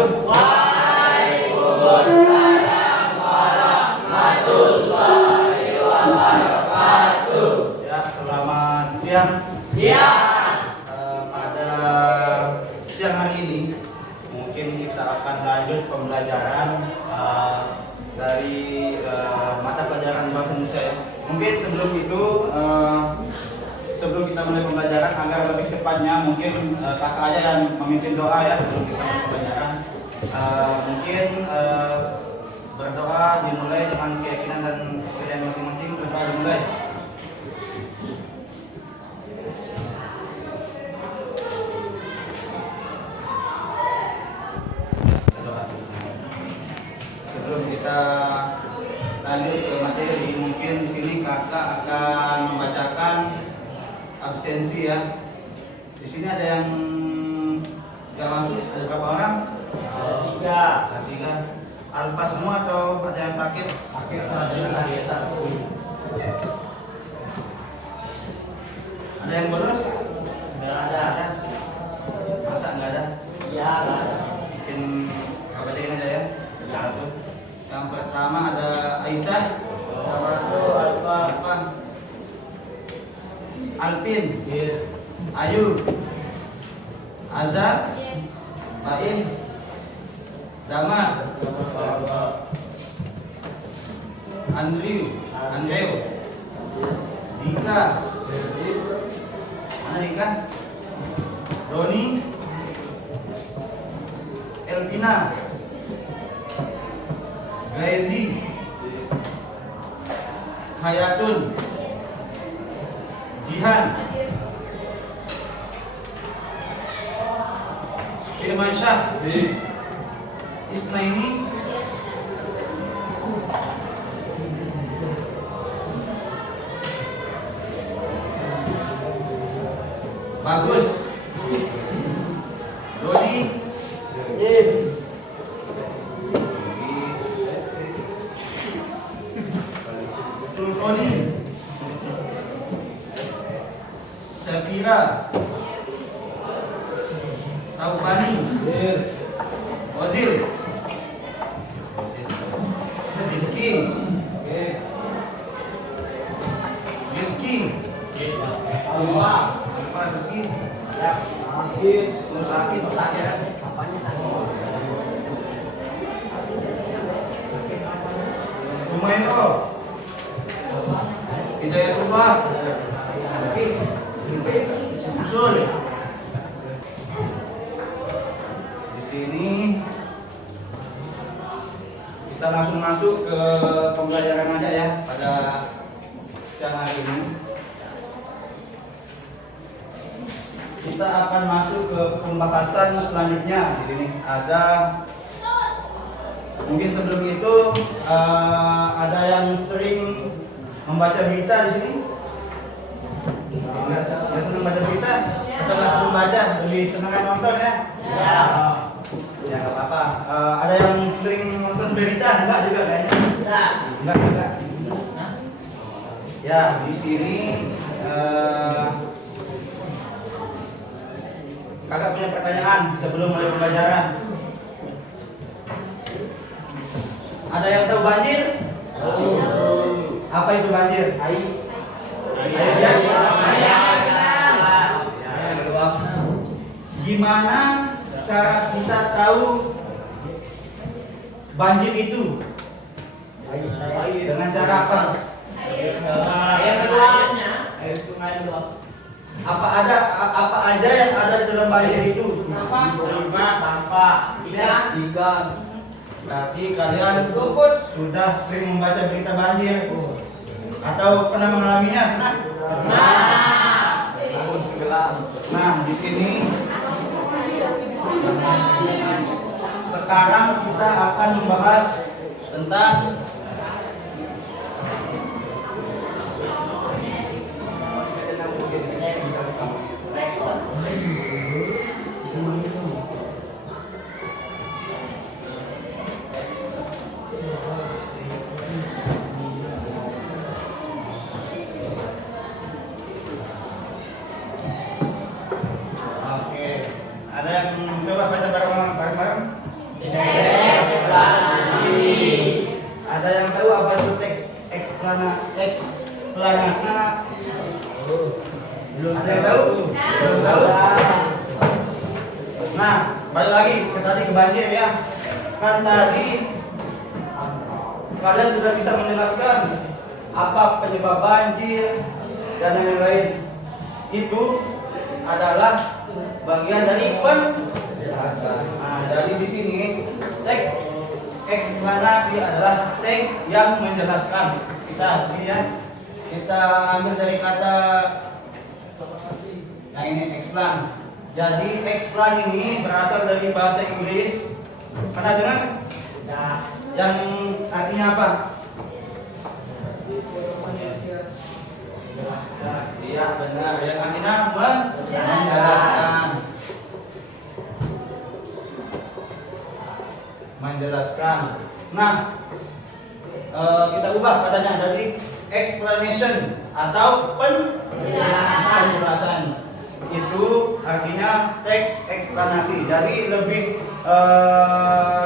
wabarakatuh. Waalaikumsalam warahmatullahi wabarakatuh. Ya, selamat siang. Siang. Pada siang hari ini mungkin kita akan lanjut pembelajaran dari mata pelajaran bahasa Indonesia ya. Mungkin sebelum itu sebelum kita mulai pembelajaran agar lebih tepatnya mungkin kakak aja yang memimpin doa ya sebelum kita mulai pembelajaran. Mungkin berdoa dimulai dengan keyakinan dan kepercayaan masing-masing. Berdoa dimulai. Sebelum kita lanjut ke materi, mungkin di sini kakak akan membacakan absensi ya. Di sini ada yang nggak masuk, ada berapa orang? Tiga. Tiga. Alfa semua atau ada yang sakit? Sakit satu. Ada yang bolos? Nggak ada. Masa nggak ada? Ya, nggak ada. Mungkin kakak bacain aja ya. Ya. Yang pertama ada Aisyah. Nggak masuk apa? Alfa. Alpin. Iya. Ayu. Azza. Baim. Dama. Nggak masuk. Andrew. Dika. Mana Dika? Roni. Elvina. Gaezi. Hayatun. Jihan. Firmansyah. Isnaini. Bagus. Dodi. Tulkoni. Syafira. Taubani. Ozil. Rizki. Rizki. Alfa. Alfa Rizki. Ya. Sakit. Sakit. Sakit. Apanya sakit? Humairo. Hidayatullah. Usul. Di sini kita langsung masuk ke pembelajaran aja ya pada siang hari ini. Kita akan masuk ke pembahasan selanjutnya. Di sini ada mungkin sebelum itu ada yang sering membaca berita di sini. Nggak senang baca berita atau nggak senang baca, lebih senang nonton ya? Ya. Ya nggak apa-apa. Ada yang sering nonton berita enggak juga kayaknya? Enggak juga. Ya di sini kakak punya pertanyaan sebelum mulai pembelajaran. Ada yang tahu banjir? Apa itu banjir? Air ya? Gimana cara kita tahu banjir itu? Dengan cara apa? Air keluarnya. Air sungai luap. Apa aja yang ada di dalam banjir itu? Sampah. Ikan. Berarti kalian sudah sering membaca berita banjir atau pernah mengalaminya? Nah, di sini sekarang kita akan membahas tentang Ada yang coba baca bareng-bareng? tadi ke banjir ya. Kan tadi kalian sudah bisa menjelaskan apa penyebab banjir dan yang lain. Itu adalah bagian dari penjelasan. Nah, dari di sini teks eksplanasi adalah teks yang menjelaskan. Kita sini ya. Kita ambil dari kata nah ini explan. Jadi explan ini berasal dari bahasa Inggris. Pernah dengar? Yang artinya apa? Iya benar. Yang artinya menjelaskan. Menjelaskan. Nah, kita ubah katanya dari explanation atau penjelasan. Itu artinya teks eksplanasi. Jadi lebih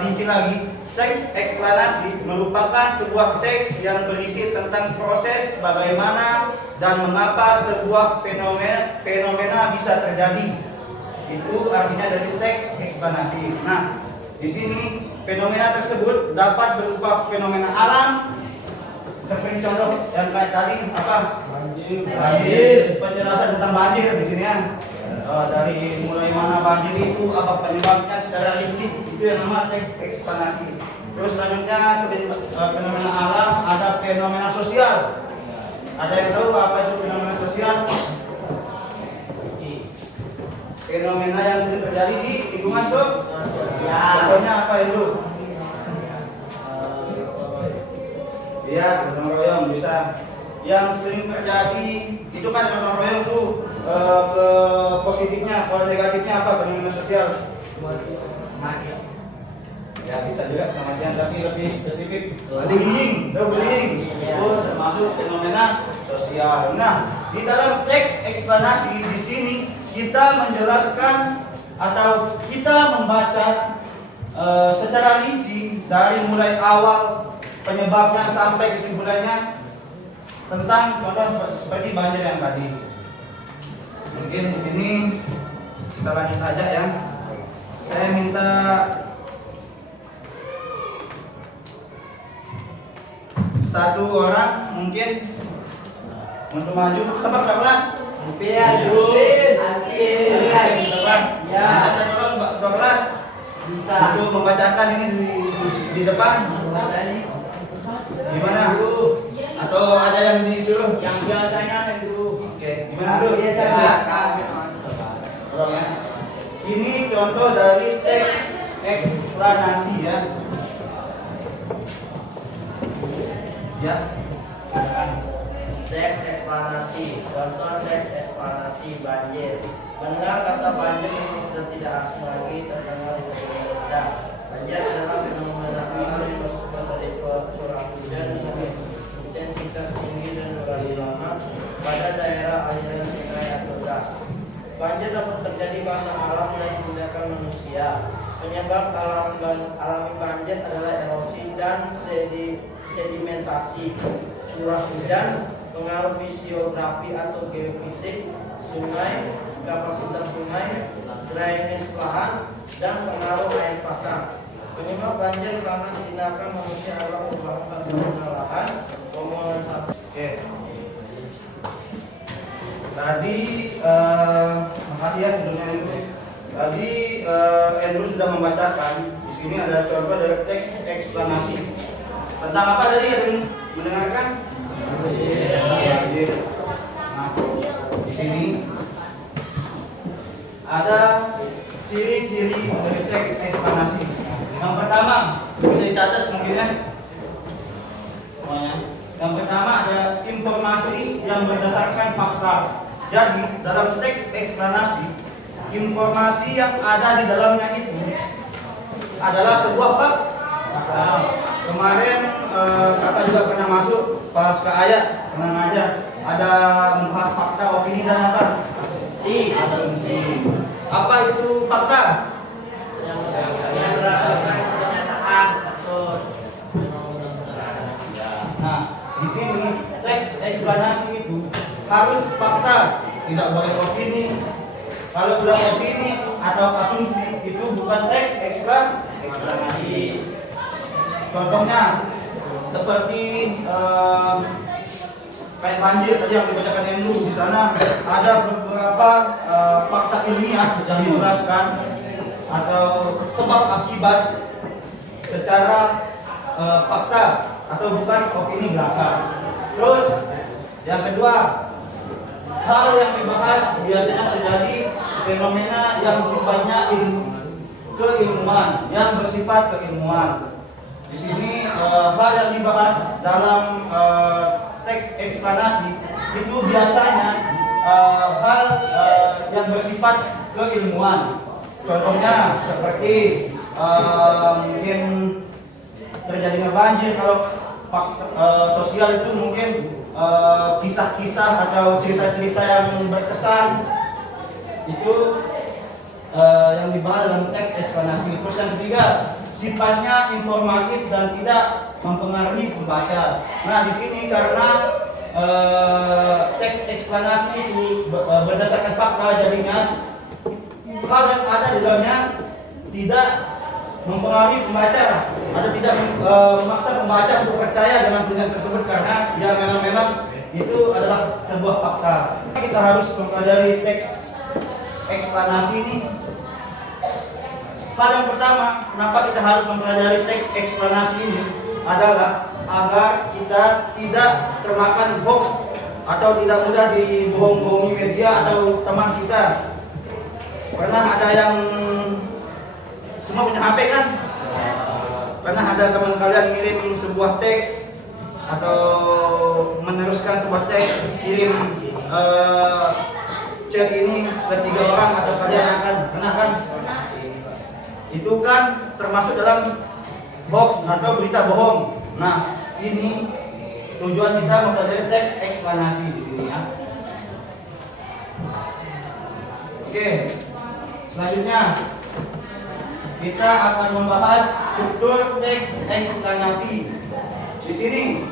rinci lagi, teks eksplanasi merupakan sebuah teks yang berisi tentang proses bagaimana dan mengapa sebuah fenomena bisa terjadi. Itu artinya dari teks eksplanasi. Nah, di sini fenomena tersebut dapat berupa fenomena alam, seperti contoh yang kayak tadi apa? Banjir. Penjelasan tentang banjir di sini ya. Dari mulai mana banjir itu, apa penyebabnya secara rinci, itu yang nama teks eksplanasi. Terus selanjutnya seperti fenomena alam, ada fenomena sosial. Ada yang tahu apa itu fenomena sosial? Fenomena yang sering terjadi di lingkungan sosial. Contohnya apa itu? Iya, gotong royong bisa. Yang sering terjadi itu kan gotong royong tuh ke positifnya, kalau negatifnya apa fenomena sosial? Ya bisa juga kematian, tapi lebih spesifik bullying, itu termasuk fenomena sosial. Nah, di dalam teks eksplanasi di sini kita menjelaskan atau kita membaca secara rinci dari mulai awal penyebabnya sampai kesimpulannya tentang contoh seperti banjir yang tadi. Mungkin di sini kita lanjut saja ya. Saya minta satu orang mungkin untuk maju ke kelas. Bisa tolong ke kelas. Bisa. Untuk membacakan ini di depan. Gimana? Atau ada yang disuruh? Yang biasanya yang dulu. Oke, gimana dulu? Tolong ya. Ini contoh dari teks eksplanasi ya. Ya. Teks eksplanasi. Contoh teks eksplanasi banjir. Mendengar kata banjir memang sudah tidak asing lagi terdengar di kita. Banjir adalah fenomena alam yang bersumber dari curah hujan dengan intensitas tinggi dan durasi lama pada daerah aliran sungai atau das. Banjir dapat terjadi karena alam yang tindakan manusia. Penyebab alami banjir adalah erosi dan sedimentasi, curah hujan, pengaruh fisiografi atau geofisik, sungai, kapasitas sungai, drainase lahan, dan pengaruh air pasang. Penyebab banjir karena tindakan manusia adalah perubahan tata lahan, pembuangan sampah. Oke. Tadi makasih ya sebelumnya itu. Tadi Andrew sudah membacakan. Di sini ada contoh dari teks eksplanasi. Tentang apa tadi yang mendengarkan? Banjir. Nah, di sini ada ciri-ciri dari teks eksplanasi. Yang pertama, bisa dicatat mungkin ya. Yang pertama ada informasi yang berdasarkan fakta. Jadi dalam teks eksplanasi, informasi yang ada di dalamnya itu adalah sebuah fakta. Kemarin kakak juga pernah masuk pas ke ayat, pernah ngajar. Ada membahas fakta, opini dan apa? Asumsi. Apa itu fakta? Yang berdasarkan kenyataan atau Nah, di sini teks eksplanasi itu harus fakta, tidak boleh opini. Kalau sudah opini atau asumsi itu bukan teks eksplanasi. Contohnya seperti kayak banjir tadi yang dibacakan Hendro, di sana ada beberapa fakta ilmiah yang dijelaskan atau sebab akibat secara fakta atau bukan opini belaka. Terus yang kedua, hal yang dibahas biasanya terjadi fenomena yang sifatnya keilmuan, yang bersifat keilmuan. Di sini hal yang dibahas dalam teks eksplanasi itu biasanya hal yang bersifat keilmuan. Contohnya seperti mungkin terjadinya banjir, kalau sosial itu mungkin kisah-kisah atau cerita-cerita yang berkesan itu yang dibahas dalam teks eksplanasi. Terus yang ketiga, sifatnya informatif dan tidak mempengaruhi pembaca. Nah, di sini karena teks eksplanasi itu berdasarkan fakta, jadinya hal yang ada di dalamnya tidak mempengaruhi pembaca atau tidak memaksa pembaca untuk percaya dengan tulisan tersebut karena ya memang itu adalah sebuah fakta. Kita harus mempelajari teks eksplanasi ini. Hal yang pertama, kenapa kita harus mempelajari teks eksplanasi ini adalah agar kita tidak termakan hoax atau tidak mudah dibohong-bohongi media atau teman kita. Pernah ada yang semua punya HP kan? Pernah ada teman kalian ngirim sebuah teks atau meneruskan sebuah teks, kirim chat ini ke 3 orang atau kalian akan pernah kan? Itu kan termasuk dalam hoax atau berita bohong. Nah, ini tujuan kita mempelajari teks eksplanasi di sini ya. Oke, selanjutnya kita akan membahas struktur teks eksplanasi. Di sini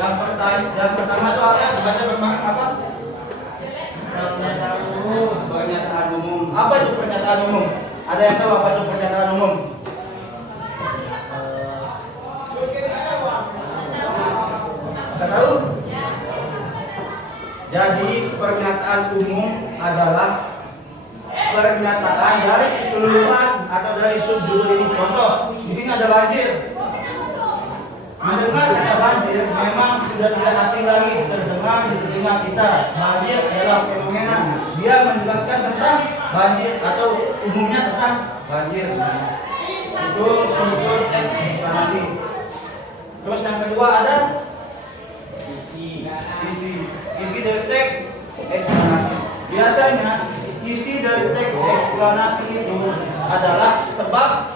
yang pertama itu dibaca bermakna apa? Pernyataan umum. Apa itu pernyataan umum? Ada yang tahu apa itu pernyataan umum? Tidak tahu? Jadi pernyataan umum adalah pernyataan dari keseluruhan atau dari subjudul ini. Contoh, di sini ada banjir. Mendengar kata banjir memang sudah tidak asing lagi terdengar di telinga kita. Banjir adalah fenomena. Dia menjelaskan tentang banjir atau umumnya tentang banjir. Itu struktur teks eksplanasi. Terus yang kedua ada isi dari teks eksplanasi. Biasanya isi dari teks eksplanasi itu adalah sebab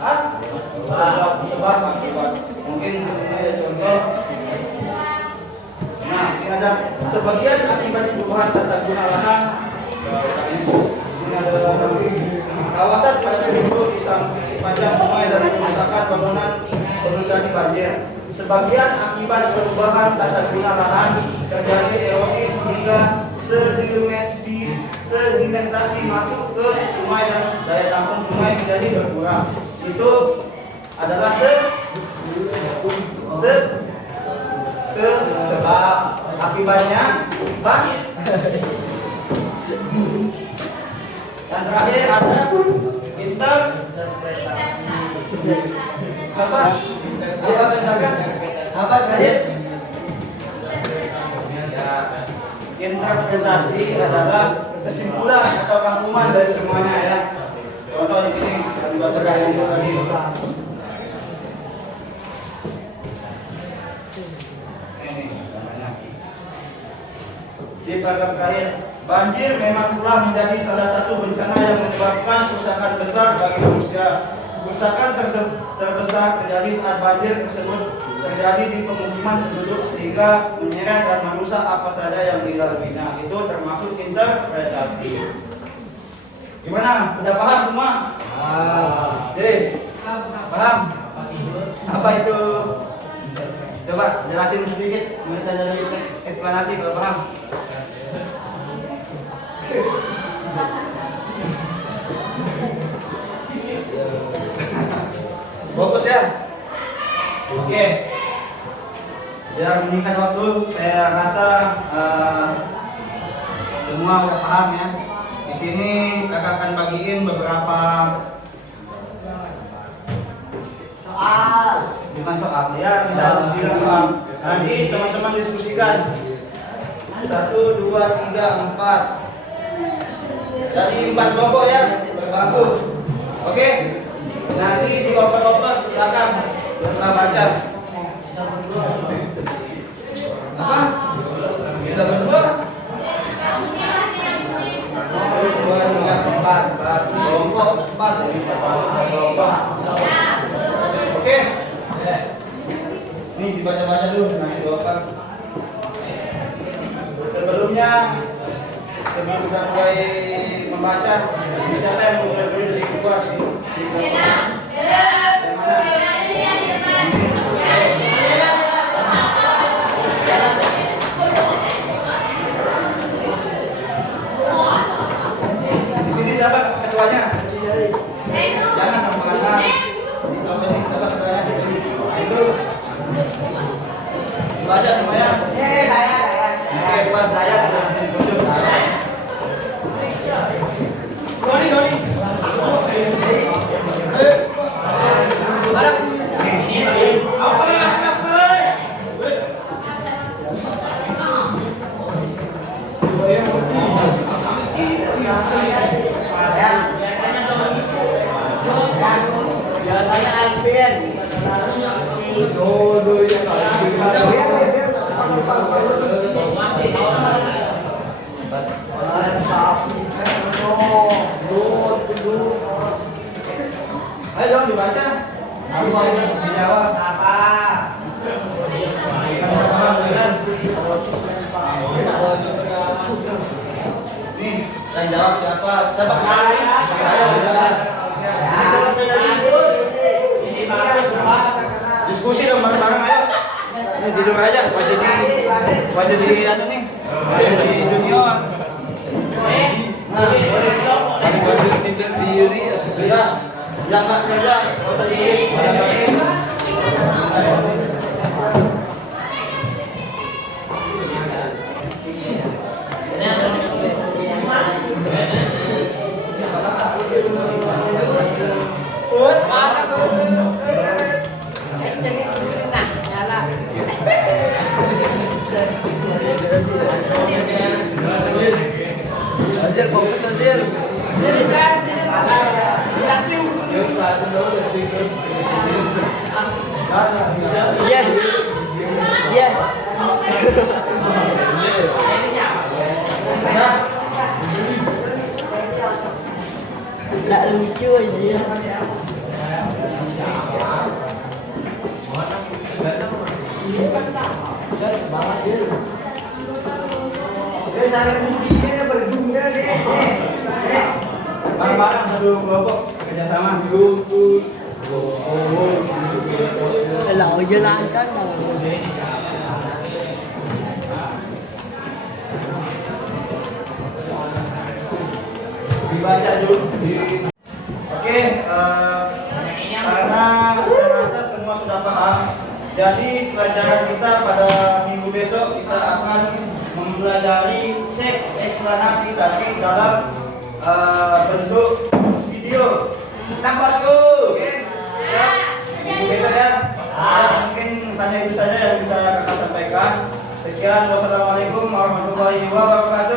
akibat. Mungkin di sini ada contoh. Nah, di sini ada sebagian akibat perubahan tata guna lahan. Di sini ada kawasan pada itu di sepanjang sungai dari kerusakan bangunan pengendali banjir. Sebagian akibat perubahan tata guna lahan terjadi erosi sehingga sedimentasi masuk ke sungai dan daya tampung sungai menjadi berkurang. Itu adalah sebab. Akibatnya dan terakhir ada interpretasi. Apa bedakan? Apa terakhir? Interpretasi adalah kesimpulan atau rangkuman dari semuanya ya. Contoh di sini dibaca yang tadi. Di paragraf terakhir, banjir memang telah menjadi salah satu bencana yang menyebabkan kerusakan besar bagi manusia. Kerusakan terbesar terjadi saat banjir tersebut terjadi di pemukiman penduduk sehingga menyeret dan merusak apa saja yang dilalaminya. Itu termasuk interpretasi. Gimana? Udah paham semua? Paham? Apa itu? Coba jelasin sedikit mengenai dari eksplanasi kalau paham. meningkat waktu, saya rasa semua udah paham ya. Di sini kakak akan bagiin beberapa bukan soal ya, tidak bilang soal. Nanti teman-teman diskusikan. 1, 2, 3, 4. Jadi 4 kelompok ya, berbangku. Oke. Nanti dioper-oper silakan buat baca. Apa? Bisa berdua? 2, 3, 4 kelompok, 4 dari 4 kelompok. Oke. Nih dibaca-baca dulu, nanti dioper. Sebelumnya, sebelum kita mulai membaca, siapa yang mulai dari keluar sini? Di sini siapa ketuanya? Jangan mengatakan di bawah ini siapa ketuanya? Itu baca semuanya. Oke, Pak Daya sudah nanti tunjuk. Doni. Biasanya Alvin. Ayo dong dibaca. Dijawab. Kamu paham dengan? Nih, yang jawab siapa? Siapa kemarin? Ayo dibaca. Diskusi dong bareng-bareng ayo. Ini tidur aja, wajah di anu nih. Wajah di junior. Nah, ada wajah tidur diri ya. Ya Pak, kerja. Azir, fokus Azir. Iya. Iya. Nggak lucu aja. Bareng-bareng satu kelompok kerjasama. Kalau jalan kan Dibaca dulu. Oke, karena saya rasa semua sudah paham. Jadi pelajaran kita pada minggu besok kita akan mempelajari teks eksplanasi tapi dalam bentuk video. Oke, ya. Minggu besok ya. Mungkin hanya itu saja yang bisa kakak sampaikan. Sekian, wassalamualaikum warahmatullahi wabarakatuh.